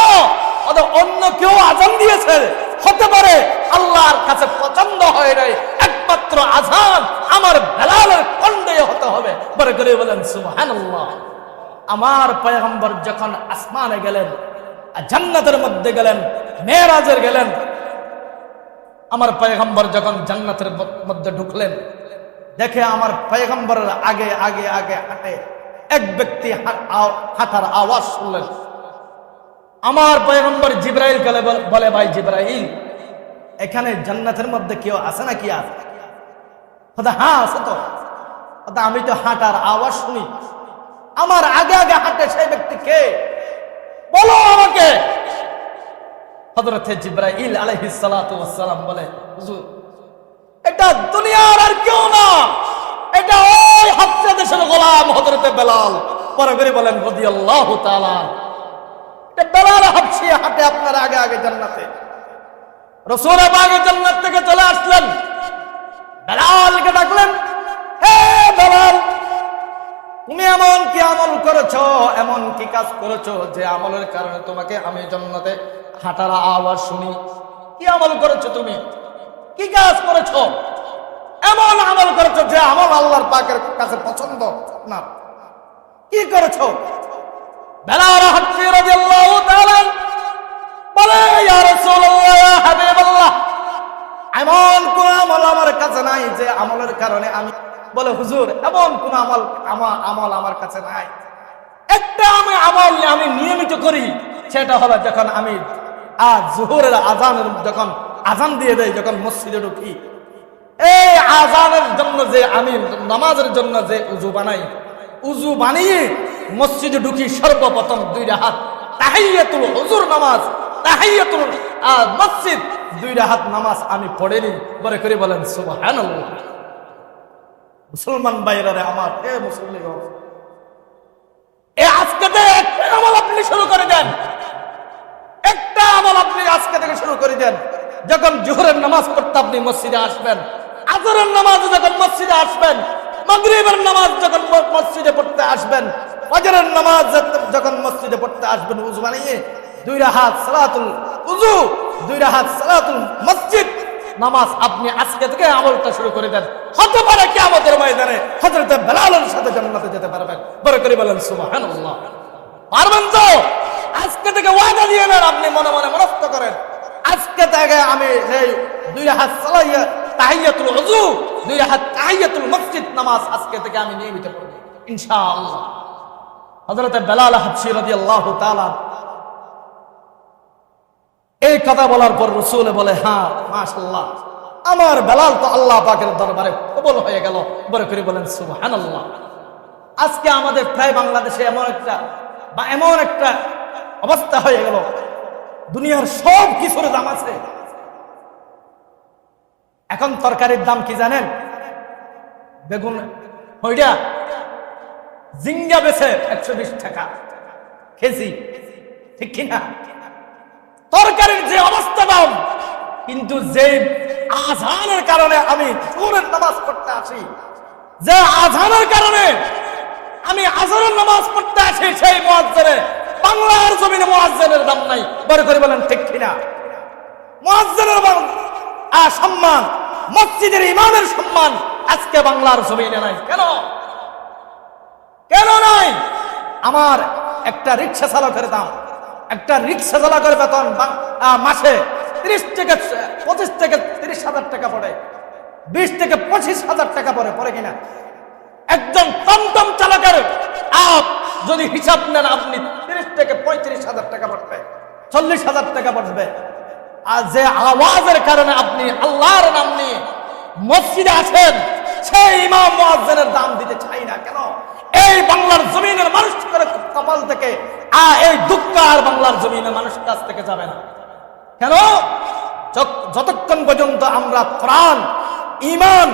অন্য কেউ আযান দিয়েছে, হতে পারে আল্লাহর কাছে পছন্দ হয় নাই, একমাত্র আযান আমার বেলালের কণ্ঠে হতে হবে। বলে করে বলেন সুবহানাল্লাহ। আমার পয়গম্বর যখন আসমানে গেলেন, জান্নাতের মধ্যে গেলেন, মেরাজের গেলেন, আমার পয়গম্বর যখন জান্নাতের মধ্যে ঢুকলেন, দেখে আমার পয়গম্বরের আগে আগে আগে হাঁটে এক ব্যক্তি, হাঁটার আওয়াজ শুনলেন। আমার পয়গম্বর জিবরাইল বলে, ভাই জিবরাইল, এখানে জান্নাতের মধ্যে কেউ আছে নাকি? আছে? হ্যাঁ আছে তো। আমি তো হাঁটার আওয়াজ শুনি, আমার আগে আগে হাঁটে সেই ব্যক্তি কে? বলো আমাকে। হযরত জিবরাইল আলাইহিস সালাতু ওয়াস সালাম বলে, হুজুর, এটা দুনিয়ার আর কেউ না, এটা ওই হাবশা দেশের গোলাম হযরত বেলাল। পরে করে বলেন রাদিয়াল্লাহু তাআলা, এটা বেলাল হাবশী হাঁটে আপনার আগে আগে জান্নাতে। রাসূল পাক জান্নাত থেকে চলে আসলেন, বেলালকে ডাকলেন, হে বেলাল, তুমি এমন কি আমল করেছো, এমন কি কাজ করেছো যে আমলের কারণে তোমাকে আমি জান্নাতে হাঁটার আওয়াজ শুনি? কি আমল করেছো তুমি? কি কাজ করেছো? এমন আমল করেছো যে আমল আল্লাহর পাকের কাছে পছন্দ না? কি করেছো? বেলাল হাবশী রাদিয়াল্লাহু তাআলা বলে, ইয়া রাসূলুল্লাহ, ইয়া হাবিবাল্লাহ, এমন কোন আমল আমার কাছে নাই যে আমলের কারণে আমি, বলে হুজুর এমন কোন আমল আমার কাছে নাই। একটা আমল আমি নিয়মিত করি, সেটা হলো যখন আমি জোহরের আজানের যখন আজান দিয়ে দেয়, যখন মসজিদে ঢুকি, এই আজানের জন্য যে আমি নামাজের জন্য যে উজু বানাই, উজু বানিয়ে মসজিদে ঢুকি, সর্বপ্রথম 2 রাকাত তাহিয়াতুল হুজুর নামাজ, তাহিয়াতুল মসজিদ 2 রাকাত নামাজ আমি পড়ে নিই। বলে করে বলেন সুবহানাল্লাহ। মুসলমান ভাইরা আমার, মুসলিম, আজকে একটা আমল আপনি শুরু করে দেন, একটা আমল আপনি আজকে থেকে শুরু করে দেন। যখন জোহরের নামাজ পড়তে আপনি মসজিদে আসবেন, আসরের নামাজ যখন মসজিদে আসবেন, মাগরিবের নামাজ যখন মসজিদে পড়তে আসবেন, ফজরের নামাজ যখন মসজিদে পড়তে আসবেন, উযু বানিয়ে 2 রাকাত সালাতুল উযু, 2 রাকাত সালাতুল মসজিদ নামাজ আপনি আজকে থেকে আমলটা শুরু করে দেন। হতে পারে কিয়ামতের ময়দানে হযরত বেলালের সাথে জান্নাতে যেতে পারবেন। বড় করে বলেন সুবহানাল্লাহ। পারবেন তো? আজকে থেকে ওয়াদা দিয়ে নেন, আপনি মনে মনে মনস্থ করেন, আজকে থেকে আমি এই 2 রাকাত সালাইয়া তাহিয়াতুল উযু, 2 রাকাত তাহিয়াতুল মসজিদ নামাজ আজকে থেকে আমি নিয়মিত পড়ব ইনশাআল্লাহ। হযরত বেলাল হাবশী রাদিয়াল্লাহু তাআলা এই কথা বলার পর রাসূল বলে, হ্যাঁ মাশাআল্লাহ, আমার বেলাল তো আল্লাহ পাকের দরবারে কবুল হয়ে গেল। বড় করে বলেন সুবহানাল্লাহ। আজকে আমাদের প্রায় বাংলাদেশে এমন একটা অবস্থা হয়ে গেল, দুনিয়ার সব কিছুর দাম আছে। এখন তরকারির দাম কি জানেন? বেগুন হইডা জিঙ্গা বেছে 120 টাকা কেজি, ঠিক কিনা? তরকারির যে অবস্থা দাম, কিন্তু যে আযানের কারণে আমি জোহরের নামাজ পড়তে আসি, যে আযানের কারণে আমি আসরের নামাজ পড়তে আসি, সেই মুয়াজ্জিনের, বাংলার জমিনে মুয়াজ্জিনের দাম নাই। বড় করে বলেন ঠিক কিনা? মুয়াজ্জিনের সম্মান, মসজিদের ইমামের সম্মান আজকে বাংলার জমিনে নাই। কেন? কেন নাই? আমার একটা রিকশা চালকের দাম, একটা রিকশা চালকের বেতন মাসে 30 থেকে 25 থেকে 30,000 টাকা পড়ে, 20 থেকে 25,000 টাকা পড়ে কিনা? একজন টমটম চালকের যদি হিসাব নেন, আপনি 30 থেকে 35,000 টাকা পড়বে, 40,000 টাকা পড়বে। আর যে আওয়াজের কারণে আপনি আল্লাহর নাম নিয়ে মসজিদে আসেন, সেই ইমাম মুয়াজ্জিনের দাম দিতে চাই না। কেন? এই বাংলার জমিনের মানুষ কপাল থেকে এই দুঃখ আর বাংলার জমিনের মানুষের কাছ থেকে যাবে না। কেন? যতক্ষণ পর্যন্ত আমরা কোরআন, ঈমান,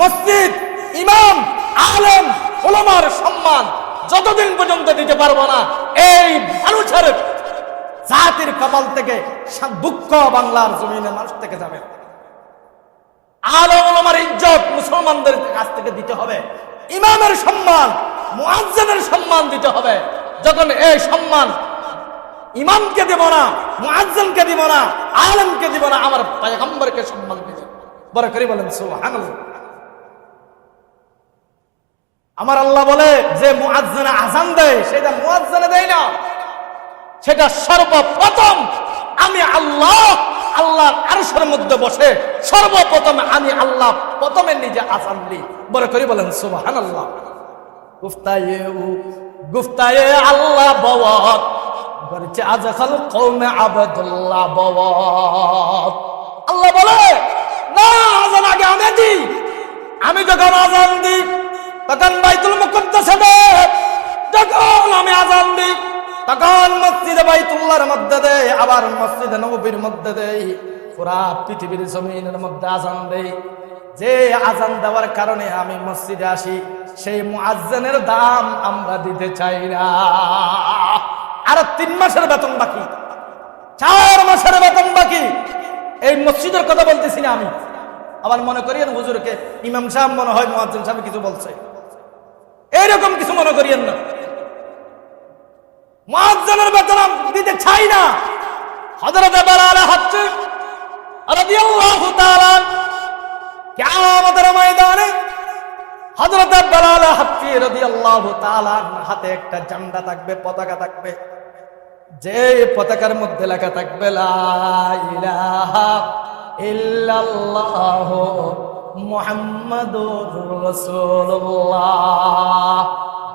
মসজিদ, ইমাম, আলেম, উলামার সম্মান যতদিন পর্যন্ত দিতে পারবো না, এই মানুষের জাতির কপাল থেকে দুঃখ বাংলার জমিনের মানুষ থেকে যাবে। আলেম উলামার ইজ্জত মুসলমানদের কাছ থেকে দিতে হবে, ইমামের সম্মান, মুয়াজ্জিনের সম্মান দিতে হবে। যখন এই সম্মান ইমামকে দেব না, মুয়াজ্জিনকে দিব না, আলেমকে দিব না, আমার পয়গম্বরকে সম্মান দিব। বড় করে বলেন সুবহানাল্লাহ। আমার আল্লাহ বলে যে মুয়াজ্জিন আযান দেয়, সেটা মুয়াজ্জিনে দেয় না, সেটা সর্বপ্রথম আমি আল্লাহর আরশের মধ্যে বসে সর্বপ্রথম আমি আল্লাহ প্রথমে নিজে আযান দিই। বড় করে বলেন সুবহানাল্লাহ। গুফতায়ে আল্লাহ বওয়াত বলছে আজকাল কওমে আবদুল্লাহ বওয়াত। আল্লাহ বলে না, আযান আগে আমি দিই। আমি যখন আযান দিই তখন বাইতুল মুকদ্দাসে দেয়, যখন আমি আযান দিই তখন মসজিদে বাইতুল্লাহর মধ্যে দেয়, আবার মসজিদে নববীর মধ্যে দেয়, পুরা পৃথিবীর জমিনের মধ্যে আযান দেয়। যে আযান দেওয়ার কারণে আমি মসজিদে আসি, সেই মুয়াজ্জিনের দাম আমরা দিতে চাই না। আর 3 মাসের বেতন বাকি, 4 মাসের বেতন বাকি। এই মসজিদের কথা বলতেছি না আমি। আবার মনে করিয়েন হুজুরকে, ইমাম সাহেব মনে হয় মুয়াজ্জিন সাহেব কিছু বলছে। এইরকম কিছু মনে করিয়েন না। মুয়াজ্জিনের বেতন দিতে চাই না। হযরত বেলাল হাবশী রাদিয়াল্লাহু তাআলা কিয়ামতের ময়দানে হযরত বেলাল হাবশী রাদিয়াল্লাহু তাআলা হাতে একটা ঝান্ডা থাকবে, পতাকা থাকবে, যে পতাকার মধ্যে লেখা থাকবে লা ইলাহা ইল্লাল্লাহ মুহাম্মাদুর রাসূলুল্লাহ।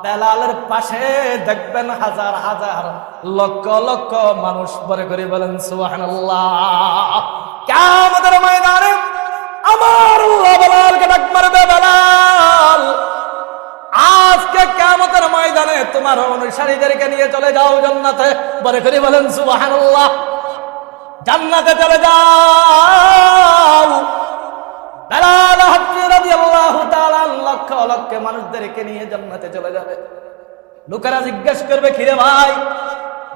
বেলালের পাশে দেখবেন হাজার হাজার লক্ষ লক্ষ মানুষ পরে করে বলেন সুবহানাল্লাহ। কিয়ামতের ময়দানে আমার আল্লাহ বেলালকে ডাক মারবে, বেলাল আজকে কিয়ামতের ময়দানে তোমার অনুসারীদেরকে নিয়ে চলে যাও জান্নাতে। পরে করে বলেন সুবহানাল্লাহ। জান্নাতে চলে যাও। বেলাল হাবশী রাদিয়াল্লাহু তাআলা লক্ষ লক্ষ মানুষদেরকে নিয়ে জান্নাতে চলে যাবে। লোকেরা জিজ্ঞেস করবে, কিরে ভাই,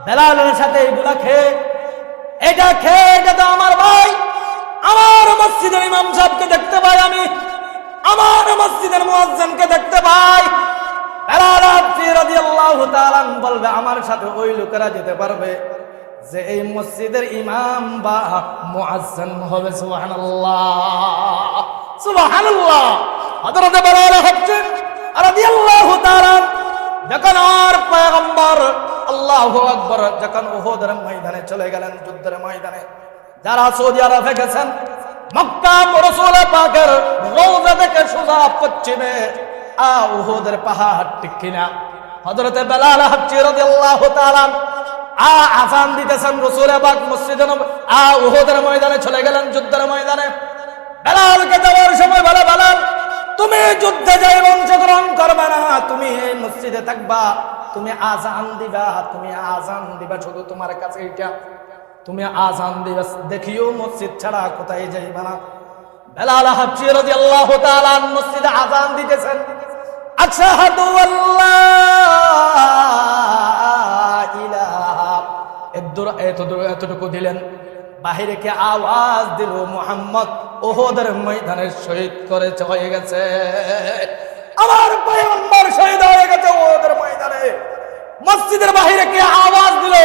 বেলালের সাথে এগুলা খেয়ে, এটা খেয়ে, এটা তো আমার ভাই। আমার মসজিদের ইমাম সাহেবকে দেখতে পাই আমি, আমার মসজিদের মুয়াজ্জিনকে দেখতে পাই। বেলাল হাবশী রাদিয়াল্লাহু তাআলা বলবে, আমার সাথে ওই লোকেরা যেতে পারবে যে এই মসজিদের ইমাম বা মুয়াজ্জিন হবে। সুবহানাল্লাহ, সুবহানাল্লাহ। হযরত বেলাল হাবশী রাদিয়াল্লাহু তাআলা যখন আর পয়গম্বর আল্লাহু আকবার যখন উহুদের ময়দানে চলে গেলেন, যুদ্ধের ময়দানে, যারা সৌদি আরবে গেছেন, মক্কা রাসূল পাকের রওজা থেকে সোজা পশ্চিমে উহুদের পাহাড়, ঠিক কিনা? হযরত বেলাল হাবশী রাদিয়াল্লাহু তাআলা আযান দিতেছেন, রাসূল পাক মসজিদে উহুদের ময়দানে চলে গেলেন, যুদ্ধের ময়দানে। বেলালকে যাওয়ার সময় বলে, বেলাল তুমি যুদ্ধে যাই অংশগ্রহণ করবে না, তুমি এই মসজিদে থাকবা, তুমি আযান দিবা, তুমি আযান দিবা, শুধু তোমার কাছে এটা, তুমি আযান দিবা, দেখিও মসজিদ ছাড়া কোথায় যাইবা না। বেলাল হাবশী রাদিয়াল্লাহু তাআলা মসজিদে আযান দিতেছেন, আশহাদু আল্লা ইলাহা, এতটুকু দিলেন, বাহিরে কে আওয়াজ দিল, মুহাম্মদ উহুদের ময়দানে শহীদ করেছে, হয়ে গেছে, আমার পয়গম্বর শহীদ হয়ে গেছে উহুদের ময়দানে। মসজিদের বাহিরে কে আওয়াজ দিল,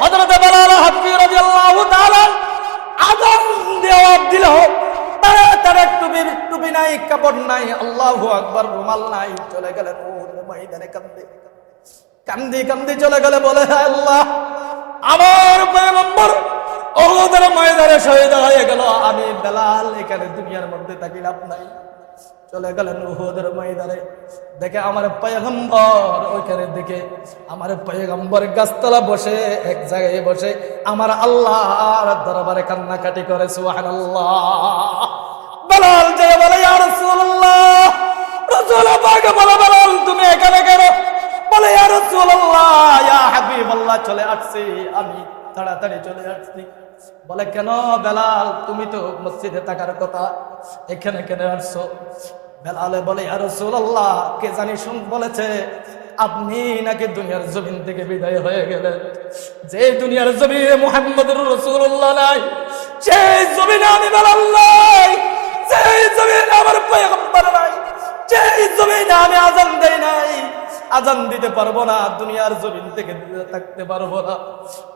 হযরত বেলাল হাবশী রাদিয়াল্লাহু তাআলা আযান দেওয়া দিল, তার টুপি নাই, কাপড় নাই, আল্লাহু আকবার, রুমাল নাই, চলে গেলেন উহুদের ময়দানে কান্দে কান্দি কান্দি চলে গেলে, বলে, হে আল্লাহ, আমার পয়গম্বর উহুদের ময়দানে শহীদ হয়ে গেল, আমি বেলাল এখানে দুনিয়ার মধ্যে থাকি লাভ নাই। চলে গেলেন উহুদের ময়দানে, দেখে আমার পয়গম্বর ওইখানে, দেখে আমার পয়গম্বর গাছতলা বসে, এক জায়গায় বসে আমার আল্লাহর দরবারে কান্নাকাটি করে। সুবহানাল্লাহ। বেলাল যে বলে, ইয়া রাসূলুল্লাহ, রাসূল পাক বলে, বেলাল তুমি এখানে কেন? বলে, ইয়া রাসূলুল্লাহ, ইয়া হাবিবাল্লাহ, চলে আসছি, আমি তাড়াতাড়ি চলে আসছি। বলে, কেন বেলাল, তুমি তো মসজিদে থাকার কথা, এখানে কেন আসছো? বেলালে বলে, ইয়া রাসূলুল্লাহ, কে জানি বলেছে আপনি নাকি দুনিয়ার জমিন থেকে বিদায় হয়ে গেলেন। যে দুনিয়ার জমিনে মুহাম্মদুর রাসূলুল্লাহ নাই, সেই জমিনে আমি বেলাল নাই, সেই জমিনে আমার পয়গম্বর নাই, সেই জমিনে আমি আযান দেই নাই, আযান দিতে পারবো না, দুনিয়ার জমিন থেকে থাকতে পারবো না।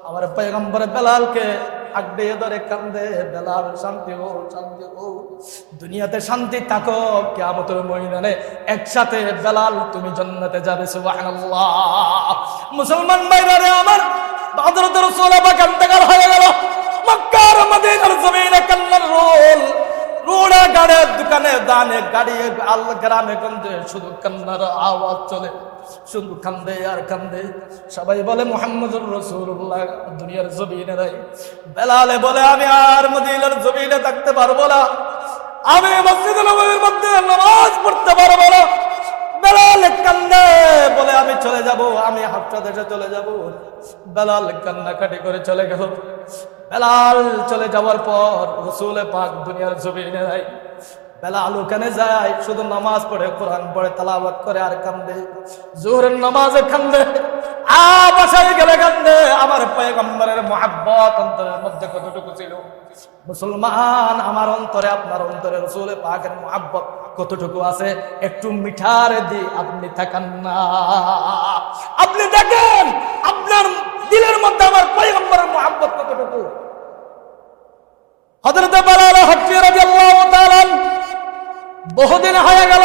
আমার পয়গম্বর বেলালকে আগড়িয়ে ধরে কান্দে, বেলাল শান্তি হো, শান্তি হো, দুনিয়াতে শান্তি থাকো, কিয়ামতের ময়দানে একসাথে বেলাল তুমি জান্নাতে যাবে। সুবহানাল্লাহ। মুসলমান ভাইরা আমার, হযরত রাসূল পাক ইন্তেকাল হয়ে গেল, মক্কার মদিনার জমিনে কান্নার রোল, রোড়া গাড়ির দোকানে দানে গাড়িয়ে আল্লাহ গ্রামে গঞ্জে শুধু কান্নার আওয়াজ চলে, শুধু কান্দে আর কান্দে। সবাই বলে মুহাম্মদুর রাসূলুল্লাহ দুনিয়ার জমিনে নাই। বেলালে বলে, আমি আর মদিনার জমিনে থাকতে পারবো না, আমি মসজিদে নববীর মধ্যে নামাজ পড়তে পারবো না। বেলাল কান্দে, বলে, আমি চলে যাব, আমি হাবশা দেশে চলে যাব। বেলাল কান্নাকাটি করে চলে গেল। বেলাল চলে যাওয়ার পর রাসূল পাক দুনিয়ার জমিনে নাই। বেলাল ওখানে যায়, শুধু নামাজ পড়ে, কোরআন পড়ে, তেলাওয়াত করে আর কান্দে। জোহরের নামাজে কান্দে, বাসায় গেলে কান্দে। আমার পয়গম্বরের মুহাব্বত অন্তরের মধ্যে কতটুকু ছিল মুসলমান, আমার অন্তরে, আপনার অন্তরে রাসূল পাকের মুহাব্বত কতটুকু আছে একটু মিঠার দি আপনি তাকান না, আপনি দেখেন আপনার দিলের মধ্যে আমার পয়গম্বরের মুহাব্বত কতটুকু। হযরত বেলাল হাবশী রাদিয়াল্লাহু তাআলা বহুদিন হয়ে গেল,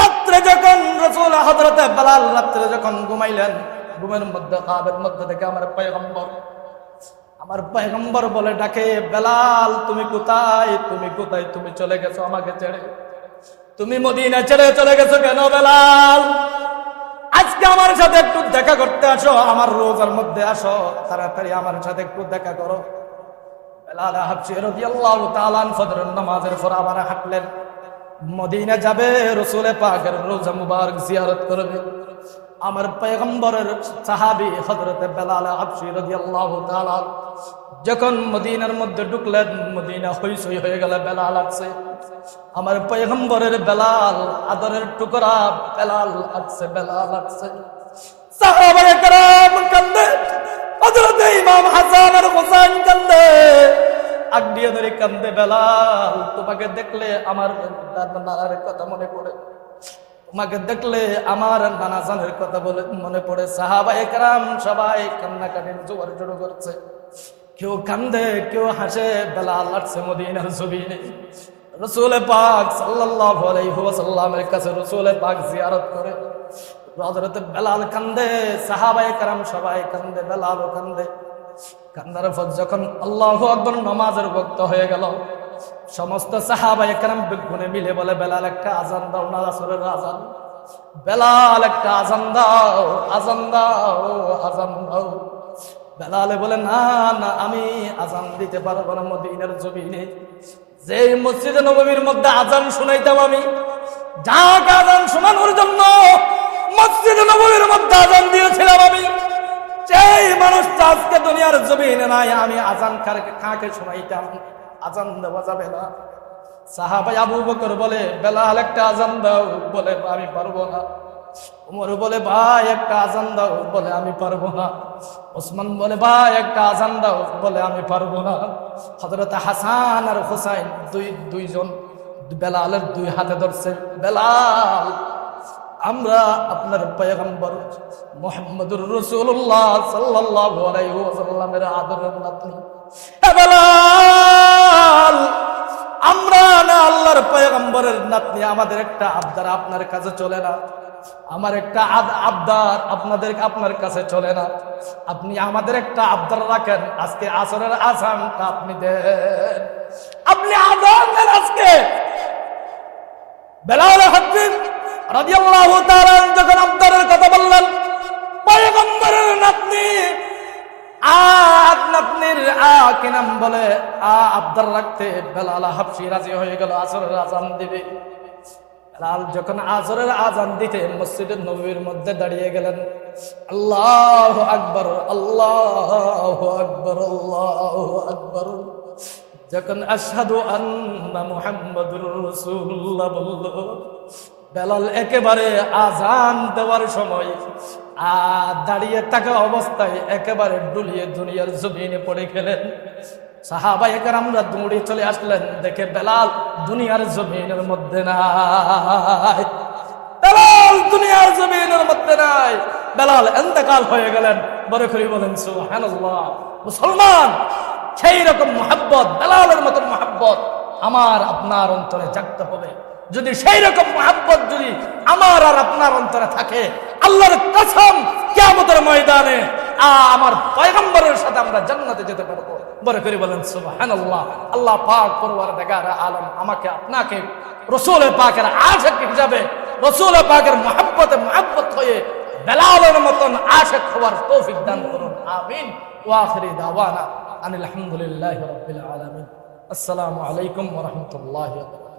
রাত্রে যখন রাসূল হযরত বেলাল রাত্রে যখন ঘুমাইলেন, ঘুমের মধ্যে খাবের মধ্যে থেকে আমার পয়গম্বর বলে ডাকে, বেলাল তুমি কোথায়, তুমি কোথায়, তুমি চলে গেছো আমাকে ছেড়ে, তুমি মদিনা ছেড়ে চলে গেছো কেন বেলাল? আজকে আমার সাথে একটু দেখা করতে আসো, আমার রোজার মধ্যে আসো, তাড়াতাড়ি আমার সাথে একটু দেখা করো। বেলাল হাবশী রাদিয়াল্লাহু তাআলা ফজরের নামাজের পর আবার হাঁটলেন, মদিনা যাবে, রাসূল পাকের রওজা মুবারক জিয়ারত করবে। আমার পয়গম্বরের সাহাবী হযরত বেলাল হাবশী রাদিয়াল্লাহু তাআলা যখন মদিনার মধ্যে ঢুকলেন, মদিনা হইচই হয়ে গেল, বেলাল আসছে। আমার পয়গম্বরের বেলাল, আদরের টুকরা বেলাল আসছে, বেলাল আসছে। সাহাবায়ে কেরাম কান্দে, হযরত ইমাম হাসান আর হুসাইন কান্দে, আগডিয়ে ধরে কান্দে, বেলাল তোমাকে দেখলে আমার নানার কথা মনে পড়ে, তোমাকে দেখলে আমার নানা জানের কথা বলে মনে পড়ে। সাহাবায়ে কেরাম সবাই কান্নাকাটির জোয়ার শুরু করছে, কেউ কান্দে কেউ হাসে। বেলাল আসছে মদিনার জমিনে, রাসূল পাক সাল্লাল্লাহু আলাইহি ওয়াসাল্লামের কাছে রাসূল পাক জিয়ারত করে। হযরত বেলাল কান্দে, সাহাবায়ে কেরাম সবাই কান্দে, বেলালও কান্দে। কান্নার পর যখন আল্লাহু আকবার নামাজের ওয়াক্ত হয়ে গেল, সমস্ত সাহাবায়ে কেরাম বিগুনে মিলে বলে, বেলাল একটা আযান দাও না, রাসূলের আযান, বেলাল একটা আযান দাও, আযান দাও, আযান দাও। বেলালে বলে, না না আমি আযান দিতে পারবো না মদিনার জমিনে, যে মসজিদে নববীর মধ্যে আযান শুনাইতাম আমি, যাক আযান শোনানোর জন্য মসজিদে নববীর মধ্যে আযান দিয়েছিলাম আমি, সেই মানুষটা আজকে দুনিয়ার জমিনে নাই, আমি আযান কাকে শোনাইতাম, আযান দেওয়া যাবে না। সাহাবা আবু বকর বলে, বেলাল একটা আযান দাও, বলে আমি পারবো না। উমর বলে, ভাই একটা আযান দাও, বলে আমি পারবো না। ওসমান বলে, ভাই একটা আযান দাও, বলে আমি পারবো না। হযরত হাসান আর হুসাইন দুইজন বেলালের দুই হাতে ধরছে, বেলাল আমরা আপনার পয়গম্বর মুহাম্মদুর রাসূলুল্লাহ সাল্লাল্লাহু আলাইহি ওয়াসাল্লামের আদরের নাতনি, হে বেলাল আমরা না আল্লাহর পয়গম্বরের নাতনি, আমাদের একটা আবদার আপনার কাছে চলে না, আমার একটা আবদার আপনার কাছে চলে না, আপনি আমাদের একটা আবদার রাখেন, আজকে আসরের আযানটা আপনি দেন, আপনি আযান দেন আজকে। বেলাল হাবশী রাদিয়াল্লাহু তাআলা যখন আবদারের কথা বললেন, পয়গম্বরের নাতনি নাতনির কি নাম বলে আবদার রাখতে বেলাল হাবশী রাজি হয়ে গেল, আসরের আযান দিবে। বেলাল যখন আসরের আযান দিতে মসজিদের নববীর মধ্যে দাঁড়িয়ে গেলেন, আল্লাহু আকবার, আল্লাহু আকবার, আল্লাহু আকবার, যখন আশহাদু আন্না মুহাম্মাদুর রাসূলুল্লাহ বলল, বেলাল একেবারে আযান দেওয়ার সময় দাঁড়িয়ে থাকা অবস্থায় একেবারে ডুলিয়ে দুনিয়ার জমিনে পড়ে গেলেন। সাহাবায়ে কেরামরা দৌড়ে চলে আসলেন, দেখে বেলাল দুনিয়ার জমিনের মধ্যে নাই, বেলাল দুনিয়ার জমিনের মধ্যে নাই, বেলাল ইন্তেকাল হয়ে গেলেন। বড় করে বলেন সুবহানাল্লাহ। মুসলমান, সেই রকম মুহাব্বত, বেলালের মতন মুহাব্বত আমার আপনার অন্তরে জাগতে হবে। যদি সেই রকম মুহাব্বত যদি আমার আর আপনার অন্তরে থাকে, আল্লাহর কসম কিয়ামতের ময়দানে আমার পয়গম্বরের সাথে আমরা জান্নাতে যেতে পারবো। বড় করে বলেন সুবহানাল্লাহ। আল্লাহ পাক পরওয়ারদিগার আলম আমাকে আপনাকে রাসূল পাকের আশিক হিসাবে, রাসূল পাকের মুহাব্বত হয়ে বেলালের মতন আশিক হওয়ার তৌফিক দান করুন, আমিন। ওয়া আখিরি দাওয়ানা আনিল হামদুলিল্লাহি রাব্বিল আলামিন। আসসালামু আলাইকুম ওয়া রাহমাতুল্লাহি ওয়া বারাকাতুহু।